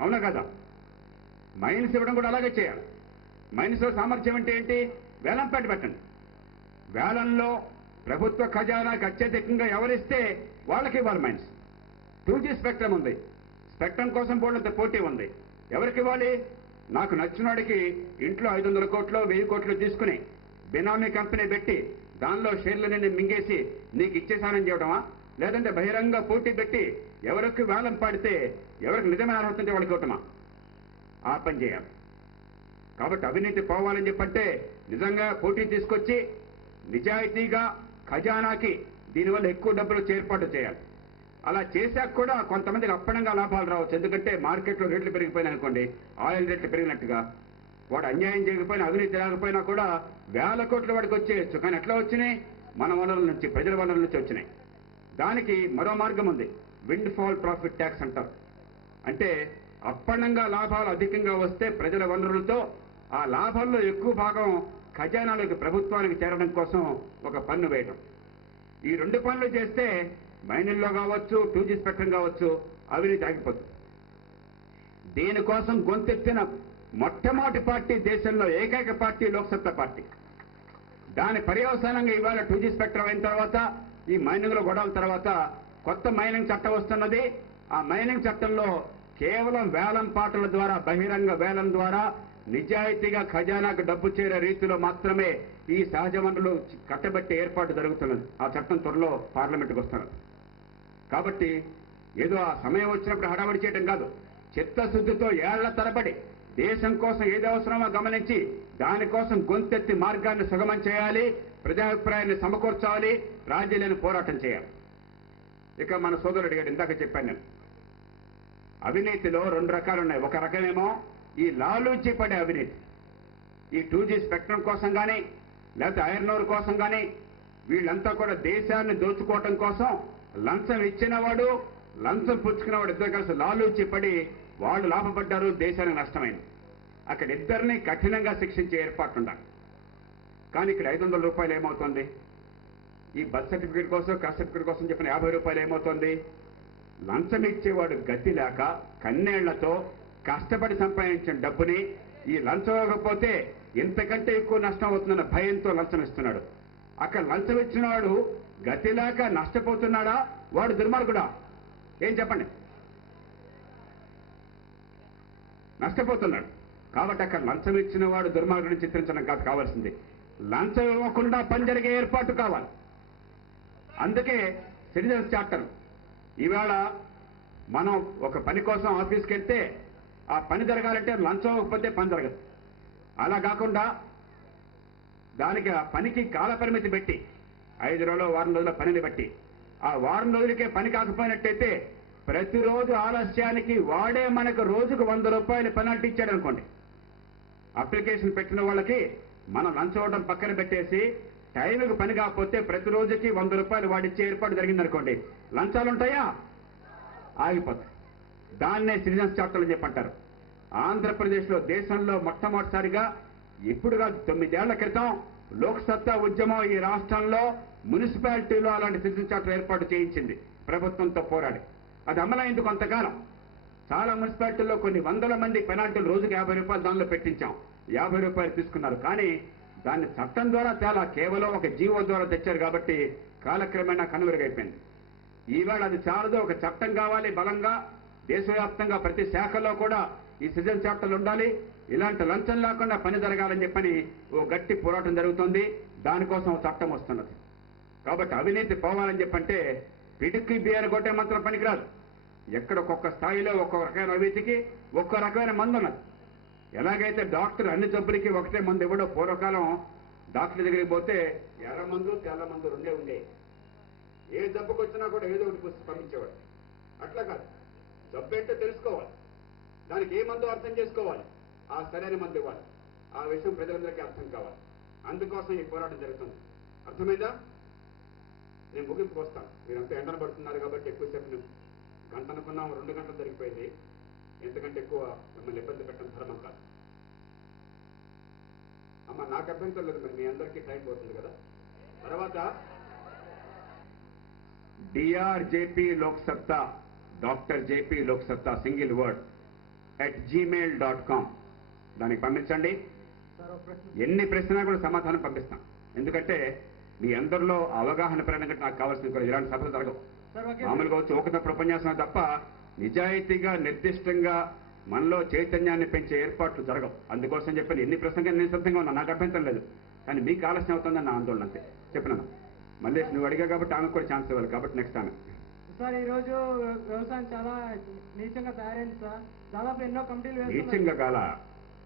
అవునా కదా? మైన్స్ ఇవ్వడం కూడా అలాగే చేయాలి. మైన్స్లో సామర్థ్యం అంటే ఏంటి? వేలంపాట పెట్టండి. వేలంలో ప్రభుత్వ ఖజానాకి అత్యధికంగా ఎవరిస్తే వాళ్ళకి ఇవ్వాలి మైన్స్. 2G స్పెక్ట్రమ్ ఉంది, స్పెక్ట్రమ్ కోసం బోర్డులంత పోటీ ఉంది. ఎవరికి ఇవ్వాలి? నాకు నచ్చినవాడికి ఇంట్లో 500 కోట్లు 1000 కోట్లు తీసుకుని బినామీ కంపెనీ పెట్టి దానిలో షేర్లని నేను మింగేసి నీకు ఇచ్చేసానని చెప్పడమా? లేదంటే బహిరంగ పోటీ పెట్టి ఎవరికి వేలం పాడితే ఎవరికి నిజమైన అర్హత ఉంటే వాళ్ళకి ఇవ్వటమా? ఆ పని చేయాలి. కాబట్టి అవినీతి పోవాలని చెప్పంటే నిజంగా పోటీ తీసుకొచ్చి నిజాయితీగా ఖజానాకి దీనివల్ల ఎక్కువ డబ్బులు ఏర్పాటు చేయాలి. అలా చేశాక కూడా కొంతమందికి అప్పనంగా లాభాలు రావచ్చు. ఎందుకంటే మార్కెట్లో రేట్లు పెరిగిపోయినాయి అనుకోండి, ఆయిల్ రేట్లు పెరిగినట్టుగా వాడు అన్యాయం చేయకపోయినా అవినీతి రాకపోయినా కూడా 1000 కోట్ల వాడికి వచ్చేయచ్చు. కానీ ఎట్లా వచ్చినాయి? మన వనరుల నుంచి, ప్రజల వనరుల నుంచి వచ్చినాయి. దానికి మరో మార్గం ఉంది, విండ్ ఫాల్ ప్రాఫిట్ ట్యాక్స్ అంటారు. అంటే అప్పనంగా లాభాలు అధికంగా వస్తే ప్రజల వనరులతో ఆ లాభాల్లో ఎక్కువ భాగం ఖజానాలకు ప్రభుత్వానికి చేరడం కోసం ఒక పన్ను వేయడం. ఈ 2 పనులు చేస్తే మైనిల్లో కావచ్చు, 2G స్పెక్ట్రమ్ కావచ్చు, అవినీతి ఆగిపోతుంది. దీనికోసం గొంతెత్తిన మొట్టమొదటి పార్టీ దేశంలో ఏకైక పార్టీ లోక్సత్తా పార్టీ. దాని పర్యవసానంగా ఇవాళ 2G స్పెక్ట్రమ్ అయిన తర్వాత ఈ మైనింగ్లో గొడవల తర్వాత కొత్త మైనింగ్ చట్టం వస్తున్నది. ఆ మైనింగ్ చట్టంలో కేవలం వేలం పాటల ద్వారా, బహిరంగ వేలం ద్వారా నిజాయితీగా ఖజానాకు డబ్బు చేరే రీతిలో మాత్రమే ఈ సహజ వనరులు కట్టబెట్టే ఏర్పాటు జరుగుతున్నది. ఆ చట్టం త్వరలో పార్లమెంటుకు వస్తున్నది. కాబట్టి ఏదో ఆ సమయం వచ్చినప్పుడు హడావడి చేయడం కాదు, చిత్తశుద్ధితో ఏళ్ల తరబడి దేశం కోసం ఏది అవసరమో గమనించి దానికోసం గొంతెత్తి మార్గాన్ని సుగమం చేయాలి, ప్రజాభిప్రాయాన్ని సమకూర్చాలి, రాజీ లేని పోరాటం చేయాలి. ఇక మన సోదరుడు గారు ఇందాక చెప్పాను నేను, అవినీతిలో 2 రకాలు ఉన్నాయి. ఒక రకమేమో ఈ లాలూచి పడే అవినీతి. ఈ 2G స్పెక్ట్రమ్ కోసం కానీ లేకపోతే ఐరన్ ఓర్ కోసం కానీ వీళ్ళంతా కూడా దేశాన్ని దోచుకోవటం కోసం లంచం ఇచ్చినవాడు లంచం పుచ్చుకున్నవాడు ఇద్దరు కలిసి లాలూచి పడి వాళ్ళు లాభపడ్డారు, దేశానికి నష్టమైంది. అక్కడ ఇద్దరిని కఠినంగా శిక్షించే ఏర్పాటు ఉండాలి. కానీ ఇక్కడ 500 రూపాయలు ఏమవుతుంది? ఈ బర్త్ సర్టిఫికేట్ కోసం, కాస్ట్ సర్టిఫికేట్ కోసం చెప్పిన 50 రూపాయలు ఏమవుతుంది? లంచం ఇచ్చేవాడు గతి లేక కన్నేళ్లతో కష్టపడి సంపాదించిన డబ్బుని ఈ లంచం ఇవ్వకపోతే ఇంతకంటే ఎక్కువ నష్టం అవుతుందన్న భయంతో లంచం ఇస్తున్నాడు. అక్కడ లంచం ఇచ్చిన వాడు గతి లేక నష్టపోతున్నాడా? వాడు దుర్మార్గుడా? ఏం చెప్పండి? నష్టపోతున్నాడు. కాబట్టి అక్కడ లంచం ఇచ్చిన వాడు దుర్మార్గుడిని చిత్రించడం కాదు కావాల్సింది, లంచం ఇవ్వకుండా పని జరిగే ఏర్పాటు కావాలి. అందుకే సిటిజన్స్ చార్టర్. ఈవేళ మనం ఒక పని కోసం ఆఫీస్కి వెళ్తే ఆ పని జరగాలంటే లంచం ఇవ్వకపోతే పని జరగదు. అలా కాకుండా దానికి ఆ పనికి కాల పరిమితి పెట్టి 5 రోజులు 1 రోజుల పనిని బట్టి ఆ 1 రోజులకే పని కాకపోయినట్టయితే ప్రతిరోజు ఆలస్యానికి వాడే మనకు రోజుకు 100 రూపాయలు పెనాల్టీ ఇచ్చాడు అనుకోండి. అప్లికేషన్ పెట్టిన వాళ్ళకి మనం లంచం ఇవ్వడం పక్కన పెట్టేసి టైంకి పని కాకపోతే ప్రతిరోజుకి 100 రూపాయలు వాడిచ్చే ఏర్పాటు జరిగిందనుకోండి, లంచాలు ఉంటాయా? ఆగిపోతాయి. దాన్నే సిటిజన్స్ చార్టర్ అని చెప్పంటారు. ఆంధ్రప్రదేశ్లో దేశంలో మొట్టమొదటిసారిగా ఇప్పుడుగా 9 ఏళ్ల క్రితం లోక్సత్తా ఉద్యమం ఈ రాష్ట్రంలో మున్సిపాలిటీలో అలాంటి సిటిజన్ చార్టర్ ఏర్పాటు చేయించింది ప్రభుత్వంతో పోరాడి. అది అమలైంది కొంతకాలం. చాలా మున్సిపాలిటీల్లో కొన్ని 100 మంది పెనాల్టీలు రోజుకి 50 రూపాయలు దానిలో పెట్టించాం. 50 రూపాయలు తీసుకున్నారు. కానీ దాన్ని చట్టం ద్వారా తేలా, కేవలం ఒక జీవో ద్వారా తెచ్చారు కాబట్టి కాలక్రమేణా కనుమరుగైపోయింది. ఈవేళ అది చాలదు, ఒక చట్టం కావాలి బలంగా. దేశవ్యాప్తంగా ప్రతి శాఖలో కూడా ఈ సిటిజన్ చార్టర్లు ఉండాలి. ఇలాంటి లంచం లేకుండా పని జరగాలని చెప్పని ఓ గట్టి పోరాటం జరుగుతుంది. దానికోసం చట్టం వస్తున్నది. కాబట్టి అవినీతి పోవాలని చెప్పంటే పిడికి బియ్యాన్ని కొట్టే మాత్రం పనికిరాదు. ఎక్కడ ఒక్కొక్క స్థాయిలో ఒక్కొక్క రకమైన అవినీతికి ఒక్కో రకమైన మందు ఉన్నది. ఎలాగైతే డాక్టర్ అన్ని జబ్బులకి ఒకటే మందు ఇవ్వడో, పూర్వకాలం డాక్టర్ దగ్గరికి పోతే ఎర్ర మందు తెల్ల మందు 2 ఉండేవి. ఏ జబ్బుకు వచ్చినా కూడా ఏదో ఒకటి పుస్తకం పంపించేవాడు. అట్లా కాదు, జబ్బు ఏంటో తెలుసుకోవాలి, దానికి ఏ మందు అర్థం చేసుకోవాలి, ఆ సరైన మందు ఇవ్వాలి. ఆ విషయం ప్రజలందరికీ అర్థం కావాలి. అందుకోసం ఈ పోరాటం జరుగుతుంది. అర్థమైందా? నేను ముగింపుకు వస్తాను. మీరంతా ఎండన పడుతున్నారు కాబట్టి ఎక్కువసేపు గంట అనుకున్నాం, 2 గంటలు జరిగిపోయింది. ఎంతకంటే ఎక్కువ మిమ్మల్ని ఇబ్బంది పెట్టడం ధర్మం కాదు. అమ్మ నాకు అభ్యంతరం లేదు, మరి మీ అందరికీ టైం పోతుంది కదా. తర్వాత DRJP Loksatta, doctor JP Loksatta, single word. gmail.com దానికి పంపించండి. ఎన్ని ప్రశ్నలు కూడా సమాధానం పంపిస్తాం. ఎందుకంటే మీ అందరిలో అవగాహన పెరగడం నాకు కావాల్సింది కూడా ఇలాంటి సభలు జరగవు. మామూలుగా వచ్చి ఒక తప్పుడు ఉపన్యాసం తప్ప నిజాయితీగా నిర్దిష్టంగా మనలో చైతన్యాన్ని పెంచే ఏర్పాట్లు జరగవు. అందుకోసం చెప్పాను ఎన్ని ప్రశ్నగా నేను సిద్ధంగా ఉన్నా, నాకు అభ్యంతరం లేదు. కానీ మీకు ఆలస్యం అవుతుందని నా ఆందోళన అంతే. చెప్పినాను మళ్ళీ నువ్వు అడిగా కాబట్టి ఆమెకు కూడా ఛాన్స్ ఇవ్వాలి కాబట్టి నెక్స్ట్ ఆమె. సార్ ఈ రోజు వ్యవసాయం చాలా నీచంగా తయారైంది సార్. దాదాపు ఎన్నో కమిటీలు నీచంగా కాల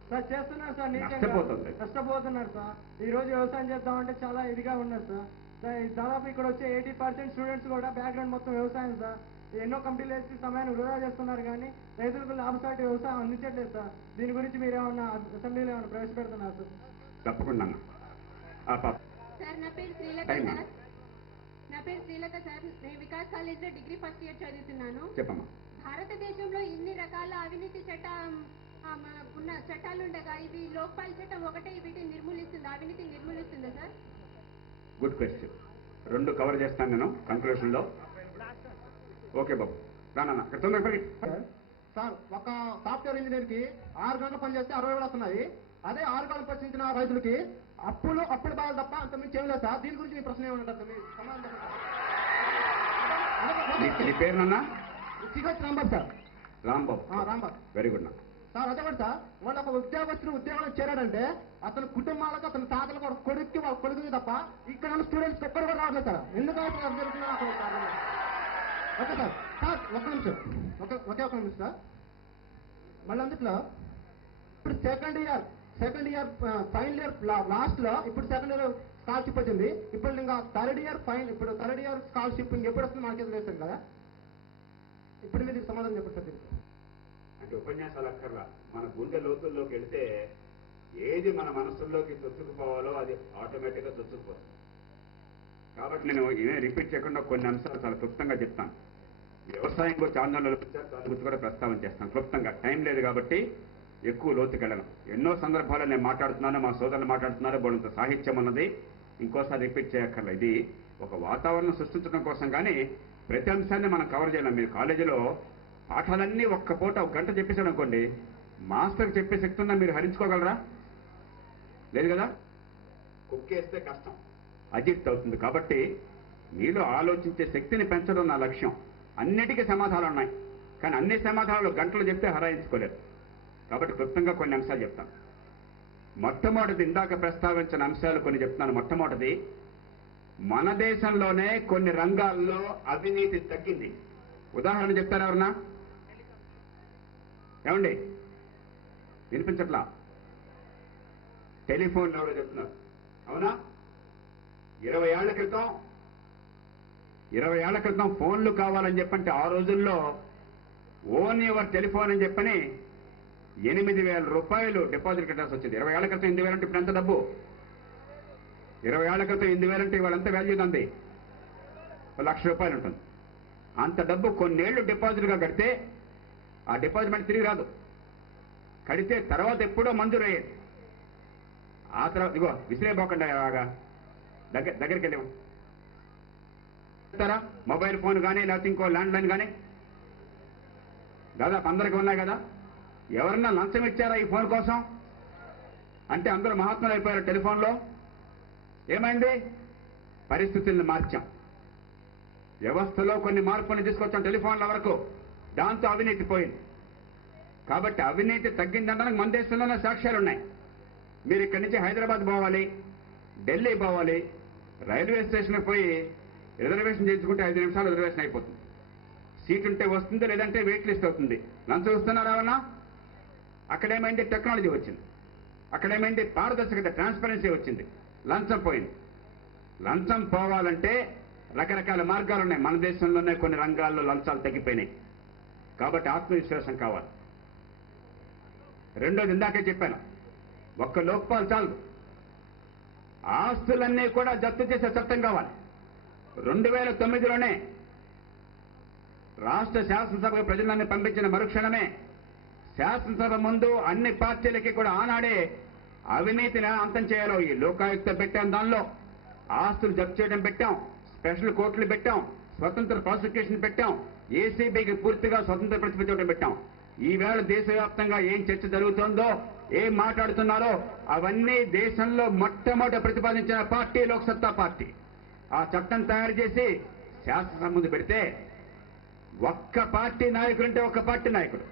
సార్ చేస్తున్నారు సార్. కష్టపోతున్నారు సార్. ఈ రోజు వ్యవసాయం చేద్దామంటే చాలా ఇదిగా ఉన్నారు సార్. దాదాపు ఇక్కడ వచ్చే 80% స్టూడెంట్స్ కూడా బ్యాక్గ్రౌండ్ మొత్తం వ్యవసాయం సార్. ఎన్నో కంపెనీలు వేసి సమయాన్ని వృధా చేస్తున్నారు కానీ రైతులకు లాభసాటి వ్యవసాయం అందించట్లేదు సార్. దీని గురించి మీరు ఏమన్నా అసెంబ్లీలో ఏమైనా ప్రవేశపెడుతున్నారు సార్? తప్పకుండా సార్. నా పేరు శ్రీలత సార్. నేను వికాస్ కాలేజ్ లో డిగ్రీ ఫస్ట్ ఇయర్ చదువుతున్నాను. చెప్పమ్మా. భారతదేశంలో ఇన్ని రకాల అవినీతి ఉన్న చట్టాలు ఉండగా ఇది లోక్పాల్ చట్టం ఒకటే వీటిని నిర్మూలిస్తుంది, అవినీతిని నిర్మూలిస్తుందా సార్? Good question. రెండు కవర్ చేస్తాను నేను కంక్లూషన్ లో. ఓకే బాబు రానా సార్. ఒక సాఫ్ట్వేర్ ఇంజనీర్ కి 6 గంటలు పనిచేస్తే 60 వేలు వస్తున్నాయి. అదే 6 గంటలు పరిశీలించిన రైతులకి అప్పుడు బాగా తప్ప అంత మీరు చేయలేదు సార్. దీని గురించి మీ ప్రశ్న ఏమంటారు? నీ పేరు నాన్న? Rambabu sir. Rambabu very good sir. అదే కూడా సార్, వాళ్ళు ఒక ఉద్యోగంలో చేరాడంటే అతని కుటుంబాలకు అతని తాతలు కూడా కొడుక్కి వాళ్ళ కొడుకుని తప్ప ఇక్కడ ఉన్న స్టూడెంట్స్ ఒక్కరు కూడా రావట్లేదు సార్. ఎందుకంటే జరుగుతున్నా ఓకే సార్. సార్ ఒక్క నిమిషం, ఒకే నిమిషం సార్. మళ్ళీ అందుట్లో ఇప్పుడు second year final year last లో ఇప్పుడు సెకండ్ ఇయర్ స్కాలర్షిప్ వచ్చింది. ఇప్పుడు ఇంకా థర్డ్ ఇయర్ స్కాలర్షిప్ ఇంకెప్పుడు వస్తుంది మనకి లేదు కదా. ఇప్పుడు మీరు సమాధానం చెప్పండి సార్. అంటే ఉపన్యాసాలు అక్కర్లా, మన గుండె లోతుల్లోకి వెళితే ఏది మన మనసుల్లోకి చొచ్చుకుపోవాలో అది ఆటోమేటిక్గా చొచ్చుకుపోతుంది. కాబట్టి నేను ఇదే రిపీట్ చేయకుండా కొన్ని అంశాలు చాలా క్లుప్తంగా చెప్తాను. వ్యవసాయం గురించి ఆందోళనలు దాని గురించి కూడా ప్రస్తావన చేస్తాను క్లుప్తంగా. టైం లేదు కాబట్టి ఎక్కువ లోతుకెళ్ళను. ఎన్నో సందర్భాల్లో నేను మాట్లాడుతున్నాను, మా సోదరులు మాట్లాడుతున్నారు, బోడంత సాహిత్యం ఉన్నది. ఇంకోసారి రిపీట్ చేయక్కర్లా. ఇది ఒక వాతావరణం సృష్టించడం కోసం కానీ ప్రతి అంశాన్ని మనం కవర్ చేయలేం. మీరు కాలేజీలో పాఠాలన్నీ ఒక్క పూట 1 గంట చెప్పేసాడు అనుకోండి, మాస్టర్కి చెప్పే శక్తి ఉన్నా మీరు హరించుకోగలరా? లేదు కదా. కుక్కేస్తే కష్టం, అజిత్ అవుతుంది. కాబట్టి మీలో ఆలోచించే శక్తిని పెంచడం నా లక్ష్యం. అన్నిటికీ సమాధానాలు ఉన్నాయి, కానీ అన్ని సమాధానాలు గంటలు చెప్తే హరాయించుకోలేరు. కాబట్టి క్లుప్తంగా కొన్ని అంశాలు చెప్తాను. మొట్టమొదటిది ఇందాక ప్రస్తావించిన అంశాలు కొన్ని చెప్తున్నాను. మొట్టమొదటిది, మన దేశంలోనే కొన్ని రంగాల్లో అవినీతి తగ్గింది. ఉదాహరణ చెప్తారా ఎవరన్నా? ఏమండి వినిపించట్లా? టెలిఫోన్లు ఎవరో చెప్తున్నారు, అవునా? 20 ఏళ్ల క్రితం ఫోన్లు కావాలని చెప్పంటే ఆ రోజుల్లో ఓన్ యువర్ టెలిఫోన్ అని చెప్పని 8,000 రూపాయలు డిపాజిట్ కట్టాల్సి వచ్చింది. 20 ఏళ్ల క్రితం 8,000 అంటే ఇప్పుడు ఎంత డబ్బు? 20 ఏళ్ల క్రితం 8,000 అంటే ఇవాళ ఎంత వాల్యూ ఉంది? 1,00,000 రూపాయలు ఉంటుంది. అంత డబ్బు కొన్నేళ్లు డిపాజిట్గా కడితే ఆ డిపాజిట్ మళ్ళీ తిరిగి రాదు. కడితే తర్వాత ఎప్పుడో మంజూరు అయ్యేది. ఆ తర్వాత ఇగో విసిరేపోకుండా దగ్గరికి వెళ్ళాము చెప్తారా? మొబైల్ ఫోన్ కానీ లేకపోతే ఇంకో ల్యాండ్ లైన్ కానీ దాదాపు అందరికీ ఉన్నాయి కదా. ఎవరన్నా లంచం ఇచ్చారా ఈ ఫోన్ కోసం అంటే అందరూ మహాత్ములు అయిపోయారు. టెలిఫోన్లో ఏమైంది? పరిస్థితుల్ని మార్చాం, వ్యవస్థలో కొన్ని మార్పులు తీసుకొచ్చాం టెలిఫోన్ల వరకు. దాంతో అవినీతి పోయింది. కాబట్టి అవినీతి తగ్గిందనడానికి మన దేశంలోనే సాక్ష్యాలు ఉన్నాయి. మీరు ఇక్కడి నుంచి హైదరాబాద్ పోవాలి, ఢిల్లీ పోవాలి, రైల్వే స్టేషన్కి పోయి రిజర్వేషన్ చేయించుకుంటే 5 నిమిషాలు రిజర్వేషన్ అయిపోతుంది. సీట్ ఉంటే వస్తుంది, లేదంటే వెయిట్ లిస్ట్ అవుతుంది. లంచం ఇస్తున్నారా ఏమన్నా? అక్కడేమైంది? టెక్నాలజీ వచ్చింది. అక్కడేమైంది? పారదర్శకత, ట్రాన్స్పరెన్సీ వచ్చింది. లంచం పోయింది. లంచం పోవాలంటే రకరకాల మార్గాలు ఉన్నాయి. మన దేశంలోనే కొన్ని రంగాల్లో లంచాలు తగ్గిపోయినాయి. కాబట్టి ఆత్మవిశ్వాసం కావాలి. రెండోది ఇందాకే చెప్పాను, ఒక్క లోక్పాల్ చాలు, ఆస్తులన్నీ కూడా జప్తు చేసే చట్టం కావాలి. 2009లోనే రాష్ట్ర శాసనసభకు ప్రజలన్నీ పంపించిన మరుక్షణమే శాసనసభ ముందు అన్ని పార్టీలకి కూడా ఆనాడే అవినీతిని అంతం చేయాలో ఈ లోకాయుక్త పెట్టాం, దానిలో ఆస్తులు జప్తు చేయడం పెట్టాం, స్పెషల్ కోర్టులు పెట్టాం, స్వతంత్ర ప్రాసిక్యూషన్ పెట్టాం, ఏసీబీకి పూర్తిగా స్వతంత్ర ప్రతిపత్తి పెట్టాం. ఈవేళ దేశవ్యాప్తంగా ఏం చర్చ జరుగుతుందో, ఏం మాట్లాడుతున్నారో అవన్నీ దేశంలో మొట్టమొదట ప్రతిపాదించిన పార్టీ లోక్సత్తా పార్టీ. ఆ చట్టం తయారు చేసి శాసనసభ ముందు పెడితే ఒక్క పార్టీ నాయకుడు అంటే ఒక్క పార్టీ నాయకుడు,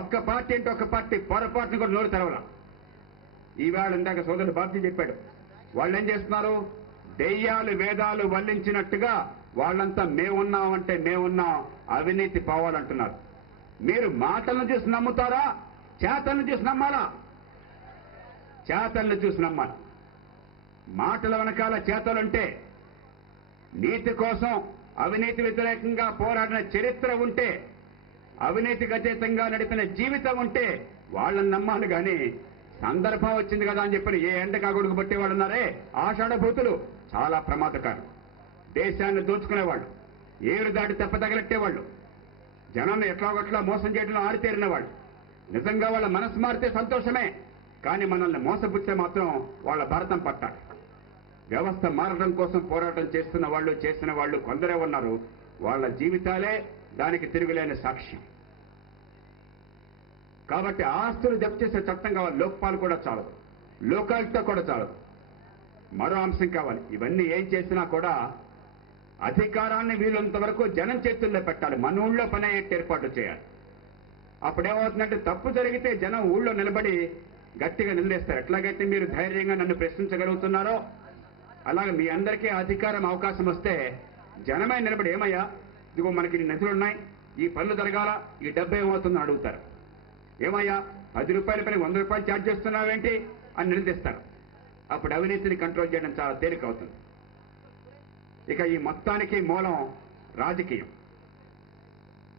ఒక్క పార్టీ అంటే ఒక్క పార్టీ పొరపాటును కూడా నోరు తెరవలా. ఈవేళ ఇందాక సోదరుడు బాబ్జీ చెప్పాడు, వాళ్ళు ఏం చేస్తున్నారు, దెయ్యాలు వేదాలు వల్లించినట్టుగా వాళ్ళంతా మేమున్నామంటే మేమున్నాం, అవినీతి పోవాలంటున్నారు. మీరు మాటలను చూసి నమ్ముతారా, చేతలను చూసి నమ్మాలా? చేతలను చూసి నమ్మాలి. మాటల వెనకాల చేతలుంటే, నీతి కోసం అవినీతి వ్యతిరేకంగా పోరాడిన చరిత్ర ఉంటే, అవినీతికి అతీతంగా నడిపిన జీవితం ఉంటే వాళ్ళని నమ్మాలి. కానీ సందర్భం వచ్చింది కదా అని చెప్పి ఏ ఎండకా గొడుగు పట్టేవాళ్ళు ఉన్నారే ఆషాఢభూతులు, చాలా ప్రమాదకారం. దేశాన్ని దోచుకునేవాళ్ళు, ఏరు దాటి తప్పతగలెట్టేవాళ్ళు, జనాన్ని ఎట్లాగట్లా మోసం చేయడంలో ఆరితేరిన వాళ్ళు. నిజంగా వాళ్ళ మనసు మారితే సంతోషమే, కానీ మనల్ని మోసపుచ్చే మాత్రం వాళ్ళ భారతం పట్టాలి. వ్యవస్థ మారడం కోసం పోరాటం చేస్తున్న వాళ్ళు, చేసిన వాళ్ళు కొందరే ఉన్నారు. వాళ్ళ జీవితాలే దానికి తిరుగులేని సాక్ష్యం. కాబట్టి ఆస్తులు జప్తు చేసే చట్టం కావాలి. లోక్పాల్ కూడా చాలదు, లోకాయుక్త కూడా చాలదు, మరో అంశం కావాలి. ఇవన్నీ ఏం చేసినా కూడా అధికారాన్ని వీలంత వరకు జనం చేతుల్లో పెట్టాలి. మన ఊళ్ళో పని అయ్యేట్టు ఏర్పాటు చేయాలి. అప్పుడేమవుతుందంటే తప్పు జరిగితే జనం ఊళ్ళో నిలబడి గట్టిగా నిలదీస్తారు. ఎట్లాగైతే మీరు ధైర్యంగా నన్ను ప్రశ్నించగలుగుతున్నారో అలాగే మీ అందరికీ అధికారం అవకాశం వస్తే జనమే నిలబడి, ఏమయ్యా ఇదిగో మనకి నిధులున్నాయి, ఈ పనులు జరగాల, ఈ డబ్బు ఏమవుతుందని అడుగుతారు. ఏమయ్యా 10 రూపాయల పని 100 రూపాయలు ఛార్జ్ చేస్తున్నావేంటి అని నిలదీస్తారు. అప్పుడు అవినీతిని కంట్రోల్ చేయడం చాలా తేలిక అవుతుంది. ఇక ఈ మొత్తానికి మూలం రాజకీయం.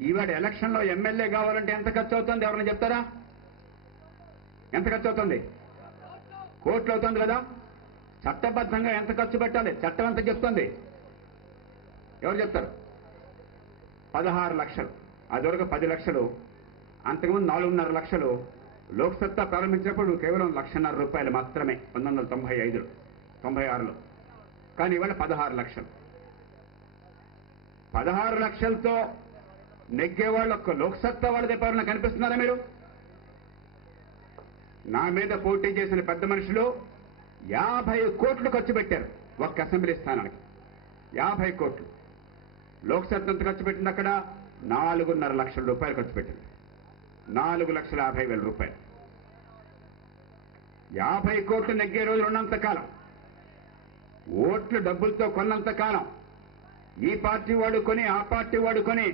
ఈవాడు ఎలక్షన్లో ఎమ్మెల్యే కావాలంటే ఎంత ఖర్చు అవుతుంది ఎవరైనా చెప్తారా? ఎంత ఖర్చు అవుతుంది? కోట్లు అవుతుంది కదా. చట్టబద్ధంగా ఎంత ఖర్చు పెట్టాలి? చట్టం ఎంత చెప్తుంది? ఎవరు చెప్తారు? 16 లక్షలు. అదివరకు 10 లక్షలు, అంతకుముందు 4.5 లక్షలు. లోక్సత్తా ప్రారంభించినప్పుడు కేవలం 1,50,000 రూపాయలు మాత్రమే 1995లో 96లో. కానీ ఇవాళ 16 లక్షలు. 16 లక్షలతో నెగ్గేవాళ్ళు ఒక్క లోక్సత్తా వాళ్ళదే పవన కనిపిస్తున్నారా మీరు? నా మీద పోటీ చేసిన పెద్ద మనుషులు 50 కోట్లు ఖర్చు పెట్టారు ఒక్క అసెంబ్లీ స్థానానికి. 50 కోట్లు. లోక్సత్తా ఎంత ఖర్చు పెట్టింది? అక్కడ 4.5 లక్షల రూపాయలు ఖర్చు పెట్టింది. 4,50,000 రూపాయలు. 50 కోట్లు నెగ్గే రోజులు ఉన్నంత కాలం, ఓట్లు డబ్బులతో కొన్నంత కాలం, ఈ పార్టీ వాడుకొని ఆ పార్టీ వాడుకొని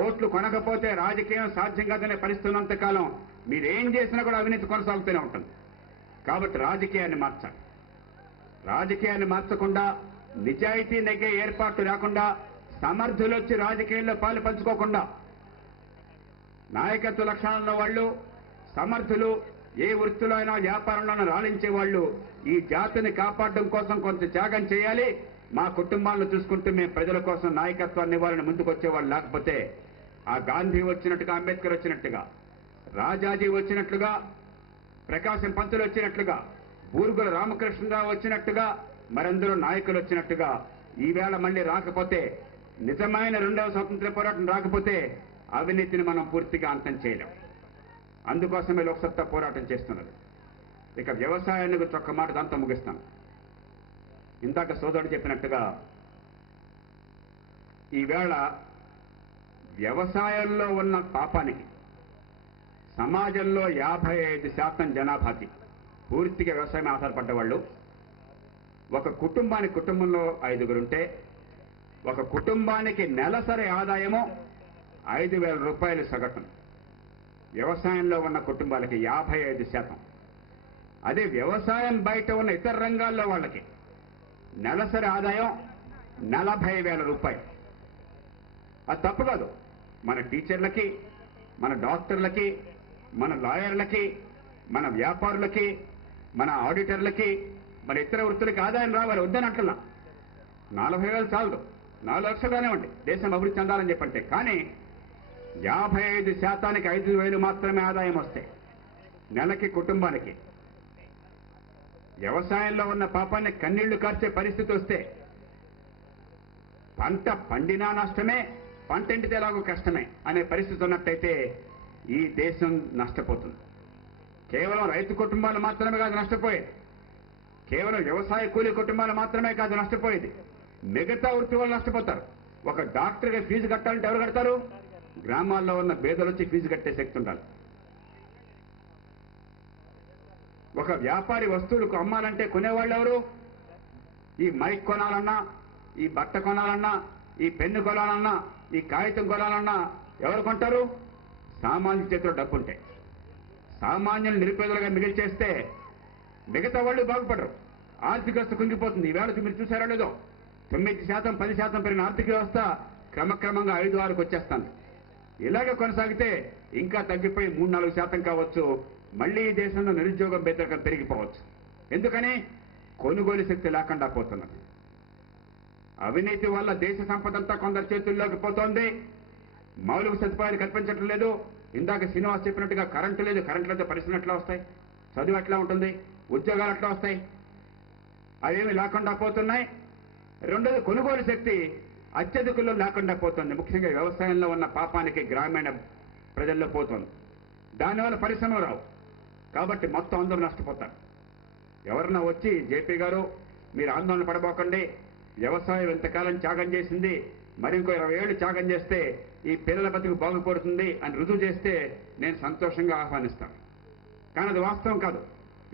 ఓట్లు కొనకపోతే రాజకీయం సాధ్యం కాదనే పరిస్థితి ఉన్నంత కాలం మీరేం చేసినా కూడా అవినీతి కొనసాగుతూనే ఉంటుంది. కాబట్టి రాజకీయాన్ని మార్చాలి. రాజకీయాన్ని మార్చకుండా, నిజాయితీ నెగ్గే ఏర్పాటు లేకుండా, సమర్థులు వచ్చి రాజకీయాల్లో పాలు పంచుకోకుండా, నాయకత్వ లక్షణాలున్న వాళ్ళు, సమర్థులు, ఏ వృత్తిలో అయినా వ్యాపారంలోనైనా రాణించే వాళ్ళు ఈ జాతిని కాపాడడం కోసం కొంత త్యాగం చేయాలి. మా కుటుంబాలను చూసుకుంటూ మేము ప్రజల కోసం నాయకత్వాన్ని ఇవ్వాలని ముందుకు వచ్చేవాళ్ళు. లేకపోతే ఆ గాంధీ వచ్చినట్టుగా, అంబేద్కర్ వచ్చినట్టుగా, రాజాజీ వచ్చినట్లుగా, ప్రకాశం పంతులు వచ్చినట్లుగా, బూరుగుల రామకృష్ణరావు వచ్చినట్టుగా, మరెందరూ నాయకులు వచ్చినట్టుగా ఈవేళ మళ్ళీ రాకపోతే, నిజమైన 2వ స్వాతంత్ర్య పోరాటం రాకపోతే అవినీతిని మనం పూర్తిగా అంతం చేయలేం. అందుకోసమే లోక్సత్తా పోరాటం చేస్తున్నది. ఇక వ్యవసాయాన్ని గురించి ఒక్క మాట దాంతో ముగిస్తాను. ఇందాక సోదరుడు చెప్పినట్టుగా ఈవేళ వ్యవసాయంలో ఉన్న పాపానికి సమాజంలో 55% జనాభాకి పూర్తిగా వ్యవసాయం ఆధారపడ్డ వాళ్ళు. ఒక కుటుంబంలో 5 ఉంటే ఒక కుటుంబానికి నెలసరి ఆదాయము 5,000 రూపాయలు సగటున. వ్యవసాయంలో ఉన్న కుటుంబాలకి 55%. అదే వ్యవసాయం బయట ఉన్న ఇతర రంగాల్లో వాళ్ళకి నెలసరి ఆదాయం 40,000 రూపాయలు. అది తప్పు కాదు. మన టీచర్లకి, మన డాక్టర్లకి, మన లాయర్లకి, మన వ్యాపారులకి, మన ఆడిటర్లకి, మన ఇతర వృత్తులకి ఆదాయం రావాలి, వద్దని అంటున్నా. 40,000 చాలదు, 4 లక్షలు కానివ్వండి, దేశం అభివృద్ధి చెందాలని చెప్పంటే. కానీ 55%కి 5,000 మాత్రమే ఆదాయం వస్తాయి నెలకి కుటుంబానికి. వ్యవసాయంలో ఉన్న పాపాన్ని కన్నీళ్లు కార్చే పరిస్థితి వస్తే, పంట పండినా నష్టమే, పంట ఎండితే ఎలాగో కష్టమే అనే పరిస్థితి ఉన్నట్టయితే ఈ దేశం నష్టపోతుంది. కేవలం రైతు కుటుంబాలు మాత్రమే కాదు నష్టపోయేది, కేవలం వ్యవసాయ కూలీ కుటుంబాలు మాత్రమే కాదు నష్టపోయేది, మిగతా వృత్తి వాళ్ళు నష్టపోతారు. ఒక డాక్టర్గా ఫీజు కట్టాలంటే ఎవరు కడతారు? గ్రామాల్లో ఉన్న పేదలు వచ్చి ఫీజు కట్టే శక్తి ఉండాలి. ఒక వ్యాపారి వస్తువులకు అమ్మాలంటే కొనేవాళ్ళు ఎవరు? ఈ మైక్ కొనాలన్నా, ఈ బట్ట కొనాలన్నా, ఈ పెన్ను కొనాలన్నా, ఈ కాగితం కొనాలన్నా ఎవరు కొంటారు? సామాన్యుల చేతిలో డబ్బు ఉంటాయి. సామాన్యులు నిరుపేదలుగా మిగిల్చేస్తే మిగతా వాళ్ళు బాగుపడరు, ఆర్థిక వ్యవస్థ కుంగిపోతుంది. ఈవేళ మీరు చూసారో లేదో 9%, 10% పెరిగిన ఆర్థిక వ్యవస్థ క్రమక్రమంగా 5-6కు వచ్చేస్తాను. ఇలాగే కొనసాగితే ఇంకా తగ్గిపోయి 3-4% కావచ్చు. మళ్లీ ఈ దేశంలో నిరుద్యోగం బెతకం పెరిగిపోవచ్చు. ఎందుకని? కొనుగోలు శక్తి లేకుండా పోతున్నది. అవినీతి వల్ల దేశ సంపద అంతా కొందరు చేతుల్లోకి పోతోంది. మౌలిక సదుపాయాలు కల్పించడం లేదు. ఇందాక శ్రీనివాస్ చెప్పినట్టుగా కరెంటు లేదు. కరెంటు లేకపోతే పరిశ్రమలు ఎట్లా వస్తాయి? చదువు ఎట్లా ఉంటుంది? ఉద్యోగాలు ఎట్లా వస్తాయి? అవేమి లేకుండా పోతున్నాయి. రెండోది కొనుగోలు శక్తి అత్యధికుల్లో లేకుండా పోతుంది. ముఖ్యంగా వ్యవసాయంలో ఉన్న పాపానికి గ్రామీణ ప్రజల్లో పోతుంది. దానివల్ల పరిశ్రమలు రావు. కాబట్టి మొత్తం అందరూ నష్టపోతారు. ఎవరన్నా వచ్చి జేపీ గారు మీరు ఆందోళన పడబోకండి, వ్యవసాయం ఎంతకాలం త్యాగం చేసింది, మరి ఇంకో 20 ఏళ్ళు త్యాగం చేస్తే ఈ పిల్లల బతుకు బాగుపడుతుంది అని రుజువు చేస్తే నేను సంతోషంగా ఆహ్వానిస్తాను. కానీ అది వాస్తవం కాదు.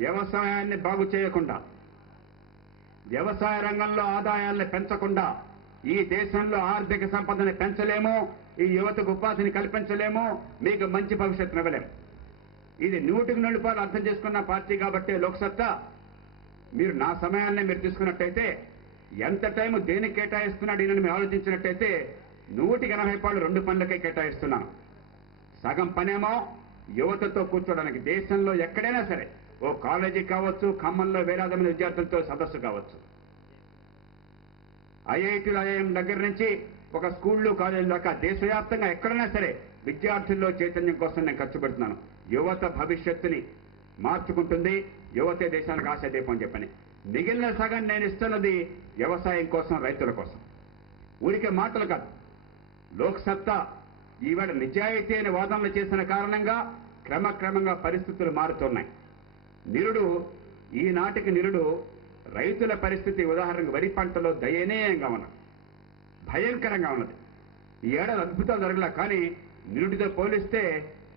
వ్యవసాయాన్ని బాగు చేయకుండా, వ్యవసాయ రంగంలో ఆదాయాన్ని పెంచకుండా ఈ దేశంలో ఆర్థిక సంపదని పెంచలేము, ఈ యువతకు ఉపాధిని కల్పించలేము, మీకు మంచి భవిష్యత్తును ఇవ్వలేము. ఇది 100% అర్థం చేసుకున్న పార్టీ కాబట్టి లోక్సత్తా మీరు నా సమయాన్ని మీరు తీసుకున్నట్టయితే ఎంత టైం దేనికి కేటాయిస్తున్నాడు ఈయనని మీరు ఆలోచించినట్టయితే 180 2 పనులకే కేటాయిస్తున్నాను. సగం పనేమో యువతతో కూర్చోడానికి, దేశంలో ఎక్కడైనా సరే ఓ కాలేజీ కావచ్చు, ఖమ్మంలో వేలాది మంది విద్యార్థులతో సదస్సు కావచ్చు, ఐఐటీలు ఐఐఎం దగ్గర నుంచి ఒక స్కూళ్ళు కాలేజీ దాకా దేశవ్యాప్తంగా ఎక్కడైనా సరే విద్యార్థుల్లో చైతన్యం కోసం నేను ఖర్చు పెడుతున్నాను. యువత భవిష్యత్తుని మార్చుకుంటుంది, యువతే దేశానికి ఆశాదీపం అని చెప్పని. మిగిలిన సగం నేను ఇస్తున్నది వ్యవసాయం కోసం, రైతుల కోసం. ఊరికే మాటలు కాదు. లోక్సత్తా ఈవేళ నిజాయితీ అనే వాదనలు చేసిన కారణంగా క్రమక్రమంగా పరిస్థితులు మారుతున్నాయి. ఈనాటికి నిరుడు రైతుల పరిస్థితి ఉదాహరణకు వరి పంటలో దయనీయంగా ఉన్నది, భయంకరంగా ఉన్నది. ఈ ఏడాది అద్భుతాలు జరగలే, కానీ నిరుడితో పోలిస్తే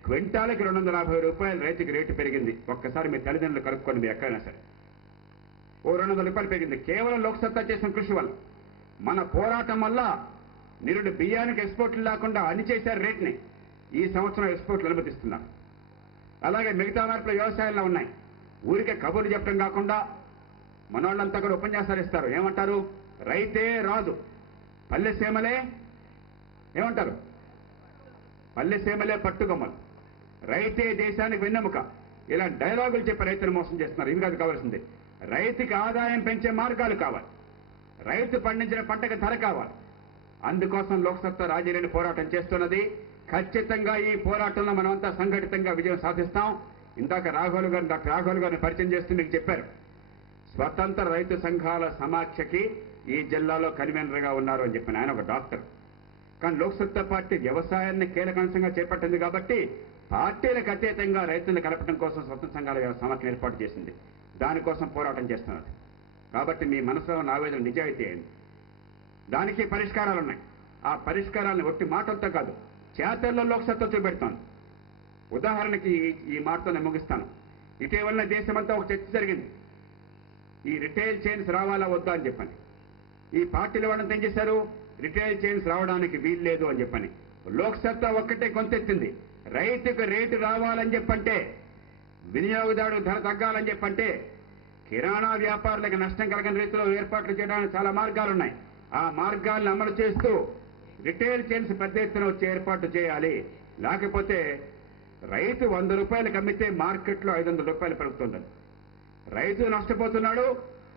క్వింటాలకి 250 రూపాయలు రైతుకి రేటు పెరిగింది. ఒక్కసారి మీ తల్లిదండ్రులు కలుపుకోండి, మీరు ఎక్కడైనా సరే ఓ 200 రూపాయలు పెరిగింది. కేవలం లోక్సత్తా చేసిన కృషి వల్ల, మన పోరాటం వల్ల నిరుడు బియ్యానికి ఎక్స్పోర్ట్లు లేకుండా అణిచేశారు రేట్ని. ఈ సంవత్సరం ఎక్స్పోర్ట్లు అనుమతిస్తున్నారు. అలాగే మిగతా మార్పులు వ్యవసాయంలో ఉన్నాయి. ఊరికే కబుర్లు చెప్పడం కాకుండా మనోళ్ళంతా కూడా ఉపన్యాసాలు ఇస్తారు. ఏమంటారు? రైతే రాజు, పల్లె సీమలే ఏమంటారు? పల్లె సీమలే పట్టుకొమ్మలు, రైతే దేశానికి వెన్నెముక. ఇలా డైలాగులు చెప్పి రైతును మోసం చేస్తున్నారు. ఇవి కాదు కావాల్సింది. రైతుకి ఆదాయం పెంచే మార్గాలు కావాలి, రైతు పండించిన పంటకు ధర కావాలి. అందుకోసం లోక్సత్తా రాజీలేని పోరాటం చేస్తున్నది. ఖచ్చితంగా ఈ పోరాటంలో మనమంతా సంఘటితంగా విజయం సాధిస్తాం. ఇందాక డాక్టర్ రాఘవులు గారిని పరిచయం చేస్తూ మీకు చెప్పారు, స్వతంత్ర రైతు సంఘాల సమాఖ్యకి ఈ జిల్లాలో కన్వీనర్గా ఉన్నారు అని చెప్పిన ఆయన ఒక డాక్టర్. కానీ లోక్సత్తా పార్టీ వ్యవసాయాన్ని కీలకాంశంగా చేపట్టింది కాబట్టి పార్టీలకు అతీతంగా రైతులను కలపడం కోసం స్వతంత్ర సంఘాల సమాఖ్య ఏర్పాటు చేసింది. దానికోసం పోరాటం చేస్తున్నది. కాబట్టి మీ మనసులో ఉన్న ఆవేదన నిజాయితీ అయింది. దానికి పరిష్కారాలు ఉన్నాయి. ఆ పరిష్కారాలను ఒట్టి మాటలతో కాదు, చేతల్లో లోక్సత్తా చూపెడతాను. ఉదాహరణకి ఈ మాటతో నేను ముగిస్తాను. ఇటీవల దేశమంతా ఒక చర్చ జరిగింది, ఈ రిటైల్ చైన్స్ రావాలా వద్దా అని చెప్పని. ఈ పార్టీల వాళ్ళంతా ఏం చేశారు? రిటైల్ చైన్స్ రావడానికి వీల్లేదు అని చెప్పని. లోక్సత్తా ఒక్కటే కొంతెత్తింది, రైతుకు రేటు రావాలని చెప్పంటే, వినియోగదారుడు ధర తగ్గాలని చెప్పంటే, కిరాణా వ్యాపారులకు నష్టం కలగని రీతిలో ఏర్పాట్లు చేయడానికి చాలా మార్గాలున్నాయి. ఆ మార్గాలను అమలు చేస్తూ రిటైల్ చైన్స్ పెద్ద ఎత్తున వచ్చే ఏర్పాటు చేయాలి. లేకపోతే రైతు 100 రూపాయలకు అమ్మితే మార్కెట్లో 500 రూపాయలు పెరుగుతుందని. రైతు నష్టపోతున్నాడు,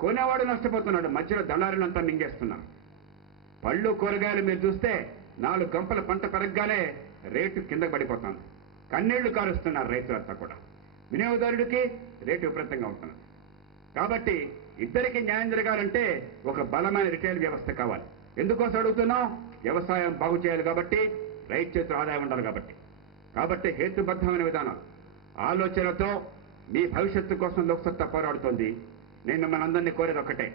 కొనేవాడు నష్టపోతున్నాడు, మధ్యలో దళారులంతా మింగేస్తున్నారు. పళ్ళు కూరగాయలు మీరు చూస్తే 4 గంపల పంట పెరగగానే రేటు కింద పడిపోతుంది. కన్నీళ్లు కారుస్తున్నారు రైతులంతా కూడా. వినియోగదారుడికి రేటు విపరీతంగా ఉంటున్నది. కాబట్టి ఇద్దరికి న్యాయం జరగాలంటే ఒక బలమైన రిటైల్ వ్యవస్థ కావాలి. ఎందుకోసం అడుగుతున్నాం? వ్యవసాయం బాగు చేయాలి కాబట్టి, రైతు చేతులు ఆదాయం ఉండాలి కాబట్టి. కాబట్టి హేతుబద్ధమైన విధానం ఆలోచనతో మీ భవిష్యత్తు కోసం లోక్సత్తా పోరాడుతోంది. నేను మనందరినీ కోరేది ఒకటే.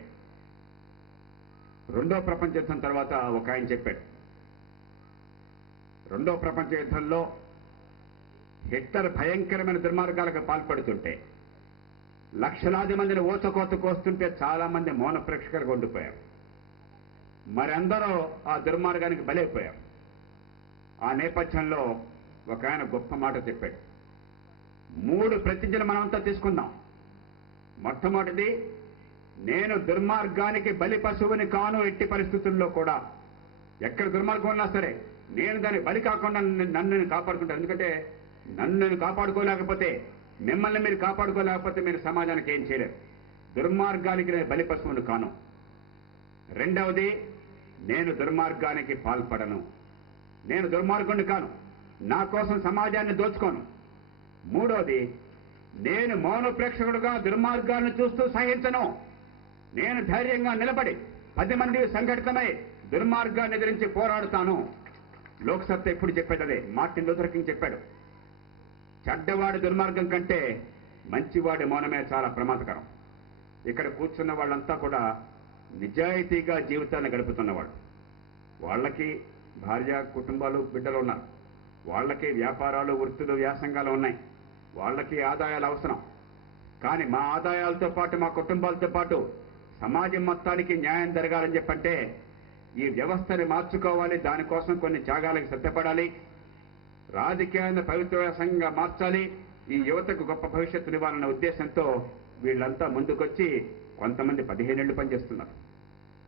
రెండో ప్రపంచ యుద్ధం తర్వాత ఒక ఆయన చెప్పాడు, రెండో ప్రపంచ యుద్ధంలో హిట్లర్ భయంకరమైన దుర్మార్గాలకు పాల్పడుతుంటే లక్షలాది మందిని ఓచకోత కోస్తుంటే చాలా మంది మౌన ప్రేక్షకులుగా ఉండిపోయారు. మరందరూ ఆ దుర్మార్గానికి బలైపోయారు. ఆ నేపథ్యంలో ఒక ఆయన గొప్ప మాట చెప్పాడు. 3 ప్రతిజ్ఞలు మనమంతా తీసుకుందాం. మొట్టమొదటిది, నేను దుర్మార్గానికి బలి పశువుని కాను, ఎట్టి పరిస్థితుల్లో కూడా. ఎక్కడ దుర్మార్గం ఉన్నా సరే నేను దాన్ని బలి కాకుండా నన్ను నేను కాపాడుకుంటాను. ఎందుకంటే నన్ను నేను కాపాడుకోలేకపోతే, మిమ్మల్ని మీరు కాపాడుకోలేకపోతే మీరు సమాజానికి ఏం చేయలేరు. దుర్మార్గానికి నేను బలి పశువుని కాను. రెండవది, నేను దుర్మార్గానికి పాల్పడను. నేను దుర్మార్గుని కాను, నా కోసం సమాజాన్ని దోచుకోను. మూడోది, నేను మౌన ప్రేక్షకుడుగా దుర్మార్గాలను చూస్తూ సహించను. నేను ధైర్యంగా నిలబడి 10 మంది సంఘటితమై దుర్మార్గాన్ని ఎదిరించి పోరాడుతాను. లోక్సత్తా ఎప్పుడు చెప్పేటదే. మార్టిన్ లూథర్ కింగ్ చెప్పాడు, చెడ్డవాడి దుర్మార్గం కంటే మంచివాడి మౌనమే చాలా ప్రమాదకరం. ఇక్కడ కూర్చున్న వాళ్ళంతా కూడా నిజాయితీగా జీవితాన్ని గడుపుతున్నవాడు. వాళ్ళకి భార్య, కుటుంబాలు, బిడ్డలు ఉన్నారు. వాళ్ళకి వ్యాపారాలు, వృత్తులు, వ్యాసంగాలు ఉన్నాయి. వాళ్ళకి ఆదాయాలు అవసరం. కానీ మా ఆదాయాలతో పాటు, మా కుటుంబాలతో పాటు సమాజం మొత్తానికి న్యాయం జరగాలని చెప్పంటే ఈ వ్యవస్థని మార్చుకోవాలి. దానికోసం కొన్ని త్యాగాలకు సిద్ధపడాలి. రాజకీయాన్ని పవిత్ర వ్యాసంగా మార్చాలి. ఈ యువతకు గొప్ప భవిష్యత్తునివ్వాలన్న ఉద్దేశంతో వీళ్ళంతా ముందుకొచ్చి కొంతమంది 15 ఏళ్లు పనిచేస్తున్నారు,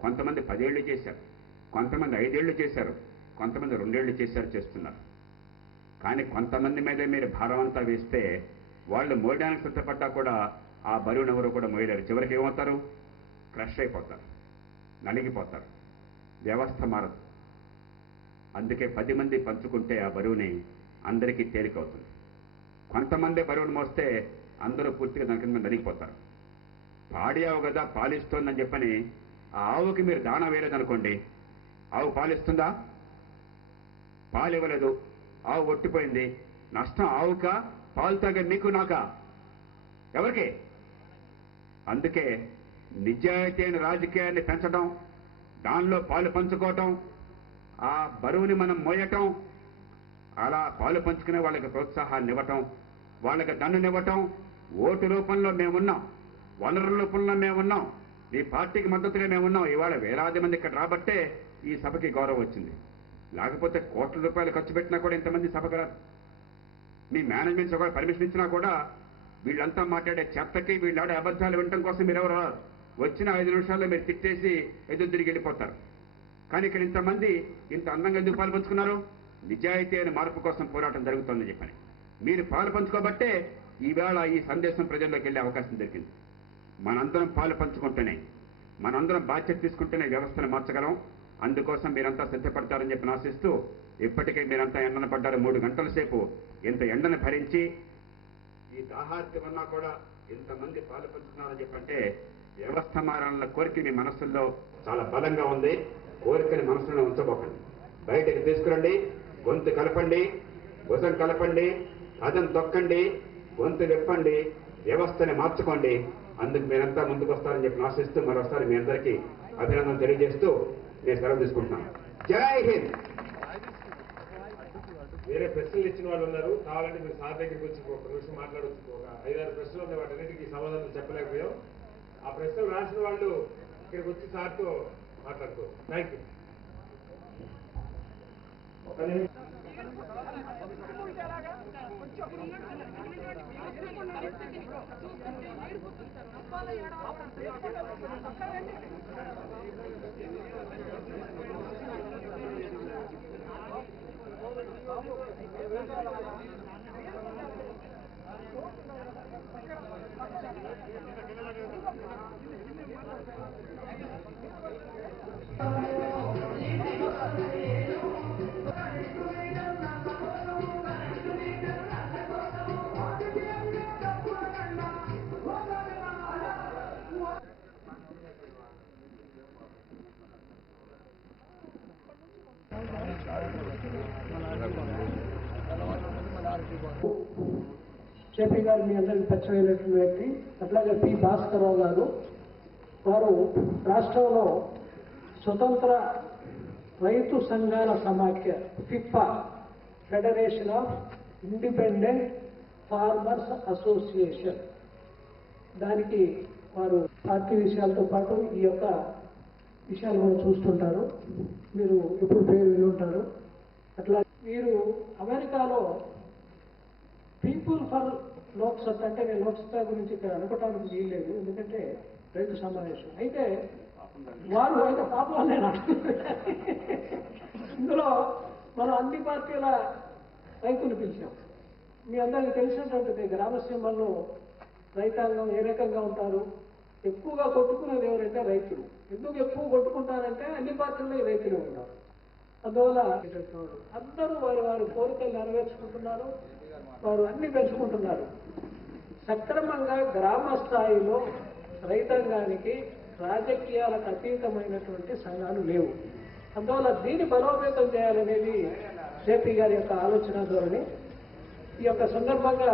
కొంతమంది 10 ఏళ్లు చేశారు, కొంతమంది 5 ఏళ్లు చేశారు, కొంతమంది 2 ఏళ్లు చేస్తున్నారు. కానీ కొంతమంది మీదే మీరు భారం అంతా వేస్తే వాళ్ళు మోయడానికి సిద్ధపడ్డా కూడా ఆ బరువును ఎవరు కూడా మోయలేరు. చివరికి ఏమవుతారు? క్రష్ అయిపోతారు, నలిగిపోతారు. వ్యవస్థ మారదు. అందుకే 10 మంది పంచుకుంటే ఆ బరువుని అందరికీ తేలికవుతుంది. కొంతమంది బరువును మోస్తే అందరూ పూర్తిగా దాని కింద నలిగిపోతారు. పాడి ఆవు కదా పాలిస్తోందని చెప్పని ఆ ఆవుకి మీరు దాణా వేయలేదనుకోండి, ఆవు పాలిస్తుందా? పాలు ఇవ్వలేదు, ఆవు ఒట్టిపోయింది. నష్టం ఆవుకా, పాలు తాగే మీకు, నాకా? ఎవరికి? అందుకే నిజాయితీ అయిన రాజకీయాన్ని పెంచడం, దానిలో పాలు పంచుకోవటం, ఆ బరువుని మనం మోయటం, అలా పాలు పంచుకునే వాళ్ళకి ప్రోత్సాహాన్ని ఇవ్వటం, వాళ్ళకి దన్నునివ్వటం. ఓటు రూపంలో మేమున్నాం, వనరుల రూపంలో మేమున్నాం, ఈ పార్టీకి మద్దతుగా మేమున్నాం. ఇవాళ వేలాది మంది ఇక్కడ రాబట్టే ఈ సభకి గౌరవం వచ్చింది. లేకపోతే కోట్ల రూపాయలు ఖర్చు పెట్టినా కూడా ఇంతమంది సభకు రాదు. మీ మేనేజ్మెంట్స్ కూడా పర్మిషన్ ఇచ్చినా కూడా వీళ్ళంతా మాట్లాడే చెత్తకి, వీళ్ళాడే అబద్ధాలు వినటం కోసం మీరు ఎవరు రాదు. వచ్చిన 5 నిమిషాల్లో మీరు తిట్టేసి ఎదురు తిరిగి వెళ్ళిపోతారు. కానీ ఇక్కడ ఇంతమంది ఇంత అందంగా ఎందుకు పాలు పంచుకున్నారు? నిజాయితీ అయిన మార్పు కోసం పోరాటం జరుగుతుందని చెప్పని మీరు పాలు పంచుకోబట్టే ఈవేళ ఈ సందేశం ప్రజల్లోకి వెళ్ళే అవకాశం దొరికింది. మనందరం పాలు పంచుకుంటేనే, మనందరం బాధ్యత తీసుకుంటేనే వ్యవస్థను మార్చగలం. అందుకోసం మీరంతా సిద్ధపడతారని చెప్పి ఆశిస్తూ, ఇప్పటికే మీరంతా ఎండన పడ్డారు. 3 గంటల సేపు ఇంత ఎండను భరించి ఈ దాహార్తి ఉన్నా కూడా ఇంతమంది పాలు పంచుతున్నారని చెప్పంటే వ్యవస్థ మారాలన్న కోరిక మీ మనస్సుల్లో చాలా బలంగా ఉంది. కోరికని మనసులో ఉంచబోకండి, బయటకు తీసుకురండి. గొంతు కలపండి, భుజం కలపండి, అదం తొక్కండి, గొంతు విప్పండి, వ్యవస్థని మార్చుకోండి. అందుకు మీరంతా ముందుకు వస్తారని చెప్పి ఆశిస్తూ మరోసారి మీ అందరికీ అభినందన తెలియజేస్తూ నేను సెలవు తీసుకుంటున్నాను. జై హింద్. వేరే ప్రశ్నలు ఇచ్చిన వాళ్ళు ఉన్నారు, కావాలంటే మీరు సార్ దగ్గరికి వచ్చి ఒక నిమిషం మాట్లాడవచ్చు. ఒక 5-6 ప్రశ్నలు ఉన్నాయి, వాటన్నిటికీ సమాధానం చెప్పలేకపోయాం. ఆ ప్రశ్నలు రాసిన వాళ్ళు ఇక్కడికి వచ్చి సార్తో మాట్లాడుకోవచ్చు. Thank you. పార్టీ వారు జేపీ గారు మీ అందరికీ పరిచయమైనటువంటి వ్యక్తి. అట్లాగే పి భాస్కరరావు గారు, వారు రాష్ట్రంలో స్వతంత్ర రైతు సంఘాల సమాఖ్య FIFA, federation of independent farmers association, దానికి వారు పార్టీ విషయాలతో పాటు ఈ యొక్క విషయాలు మనం చూస్తుంటారు. మీరు ఎప్పుడు పేరు వినుంటారు. అట్లా మీరు అమెరికాలో పీపుల్ ఫర్ లోక్సత్తా, అంటే నేను లోక్సత్తా గురించి ఇక్కడ అనుకోవటానికి వీల్లేదు, ఎందుకంటే రైతు సమావేశం అయితే వారు అయితే పాపం నేను ఇందులో మనం అన్ని పార్టీల రైతులు పిలిచాం. మీ అందరికీ తెలిసినటువంటిది గ్రామసీమల్లో రైతాంగం ఏ రకంగా ఉంటారు. ఎక్కువగా కొట్టుకునేది ఎవరంటే రైతులు. ఎందుకు ఎక్కువ కొట్టుకుంటారంటే అన్ని పార్టీల్లో రైతులు ఉంటారు. అందువల్ల అందరూ వారి వారి కోరికలు నెరవేర్చుకుంటున్నారు, వారు అన్ని పెంచుకుంటున్నారు. సక్రమంగా గ్రామ స్థాయిలో రైతాంగానికి రాజకీయాలకు అతీతమైనటువంటి సంఘాలు లేవు. అందువల్ల దీన్ని బలోపేతం చేయాలనేది జేపీ గారి యొక్క ఆలోచన ధోరణి. ఈ యొక్క సందర్భంగా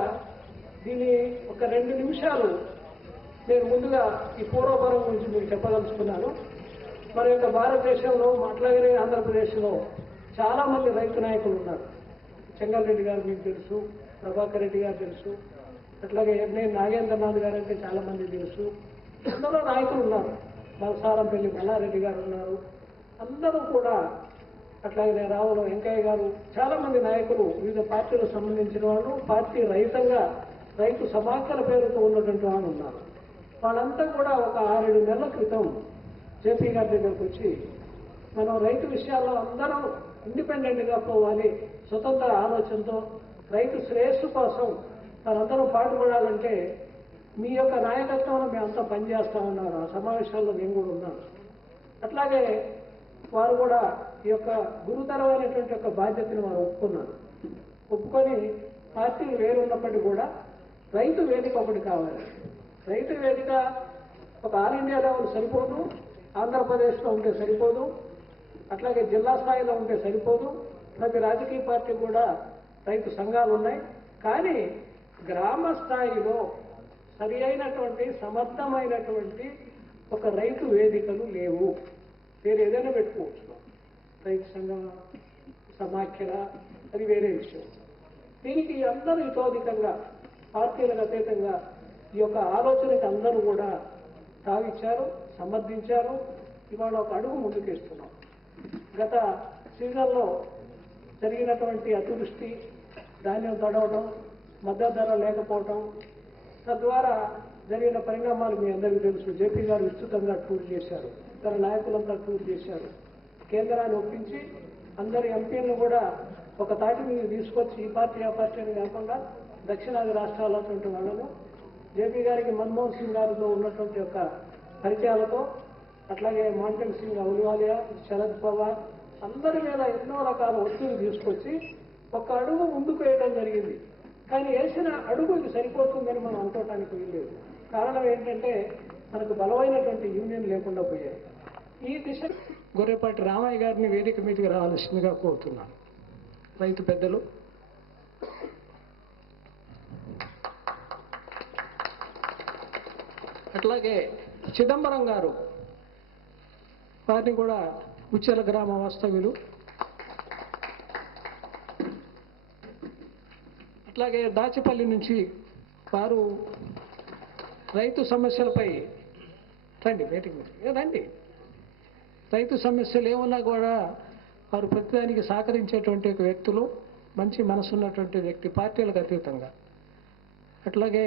దీన్ని ఒక 2 నిమిషాలు నేను ముందుగా ఈ పూర్వపరం గురించి మీకు చెప్పదలుచుకున్నాను. మన యొక్క భారతదేశంలో, అట్లాగే ఆంధ్రప్రదేశ్లో చాలా మంది రైతు నాయకులు ఉన్నారు. చెంగల్రెడ్డి గారు మీకు తెలుసు, ప్రభాకర్ రెడ్డి గారు తెలుసు, అట్లాగే నేను నాగేంద్రనాథ్ గారు అంటే చాలా మంది తెలుసు. అందరూ నాయకులు ఉన్నారు. బలసారంపల్లి మల్లారెడ్డి గారు ఉన్నారు. అందరూ కూడా, అట్లాగే రావుల వెంకయ్య గారు, చాలా మంది నాయకులు వివిధ పార్టీలకు సంబంధించిన వాళ్ళు, పార్టీ రైతు సమాఖ్యల పేరుతో ఉన్నటువంటి వాళ్ళు ఉన్నారు. వాళ్ళంతా కూడా ఒక 6-7 నెలల క్రితం జేపీ గారి దగ్గరకు వచ్చి, మనం రైతు విషయాల్లో అందరం ఇండిపెండెంట్గా పోవాలి, స్వతంత్ర ఆలోచనతో రైతు శ్రేయస్సు కోసం మనందరం పాటుపడాలంటే మీ యొక్క నాయకత్వంలో మేమంతా పనిచేస్తామన్నారు. ఆ సమావేశాల్లో మేము కూడా ఉన్నాం. అట్లాగే వారు కూడా ఈ యొక్క గురుతరమైనటువంటి యొక్క బాధ్యతను వారు ఒప్పుకొని పార్టీలు వేరున్నప్పటికీ కూడా రైతు వేదిక ఒకటి కావాలి. రైతు వేదిక ఒక ఆల్ ఇండియా లెవెల్ సరిపోదు, ఆంధ్రప్రదేశ్లో ఉంటే సరిపోదు, అట్లాగే జిల్లా స్థాయిలో ఉంటే సరిపోదు. ప్రతి రాజకీయ పార్టీ కూడా రైతు సంఘాలు ఉన్నాయి. కానీ గ్రామ స్థాయిలో సరి అయినటువంటి సమర్థమైనటువంటి ఒక రైతు వేదికలు లేవు. వేరే ఏదైనా పెట్టుకోవచ్చు, రైతు సంఘం సమాఖ్యల, అది వేరే విషయం. దీనికి అందరూ ఇతోధికంగా పార్టీలకు అతీతంగా ఈ యొక్క ఆలోచనకి అందరూ కూడా తావిచ్చారు, సమర్థించారు. ఇవాళ ఒక అడుగు ముందుకేస్తున్నాం. గత సీజన్లో జరిగినటువంటి అతివృష్టి, ధాన్యం తడవడం, మద్దతు ధర లేకపోవడం, తద్వారా జరిగిన పరిణామాలు మీ అందరికీ తెలుసు. జేపీ గారు విస్తృతంగా టూర్ చేశారు, ఇతర నాయకులంతా టూర్ చేశారు. కేంద్రాన్ని ఒప్పించి అందరి ఎంపీలను కూడా ఒక తాటి మీద తీసుకొచ్చి ఈ పార్టీ ఆ పార్టీ అని కాకుండా దక్షిణాది రాష్ట్రాలటువంటి వాళ్ళను జేపీ గారికి మన్మోహన్ సింగ్ గారితో ఉన్నటువంటి యొక్క పరిచయాలతో, అట్లాగే మాంటెన్ సింగ్ అహ్లూవాలియా, శరద్ పవార్ అందరి మీద ఎన్నో రకాల ఒత్తిడి తీసుకొచ్చి ఒక అడుగు ముందుకు వేయడం జరిగింది. కానీ వేసిన అడుగు ఇది సరిపోతుందని మనం అనుకోవటానికి వీల్లేదు. కారణం ఏంటంటే మనకు బలమైనటువంటి యూనియన్ లేకుండా పోయాయి. ఈ దిశ గొర్రెపాటి రామయ్య గారిని వేదిక మీదకి రావాల్సిందిగా కోరుతున్నాను. రైతు పెద్దలు, అట్లాగే చిదంబరం గారు, వారిని కూడా ఉచ్చెల గ్రామ వాస్తవ్యులు, అట్లాగే దాచిపల్లి నుంచి వారు రైతు సమస్యలపై రండి, వేదిక మీద రండి. రైతు సమస్యలు ఏమన్నా కూడా వారు ప్రతిదానికి సహకరించేటువంటి వ్యక్తులు, మంచి మనసున్నటువంటి వ్యక్తి, పార్టీలకు అతీతంగా. అట్లాగే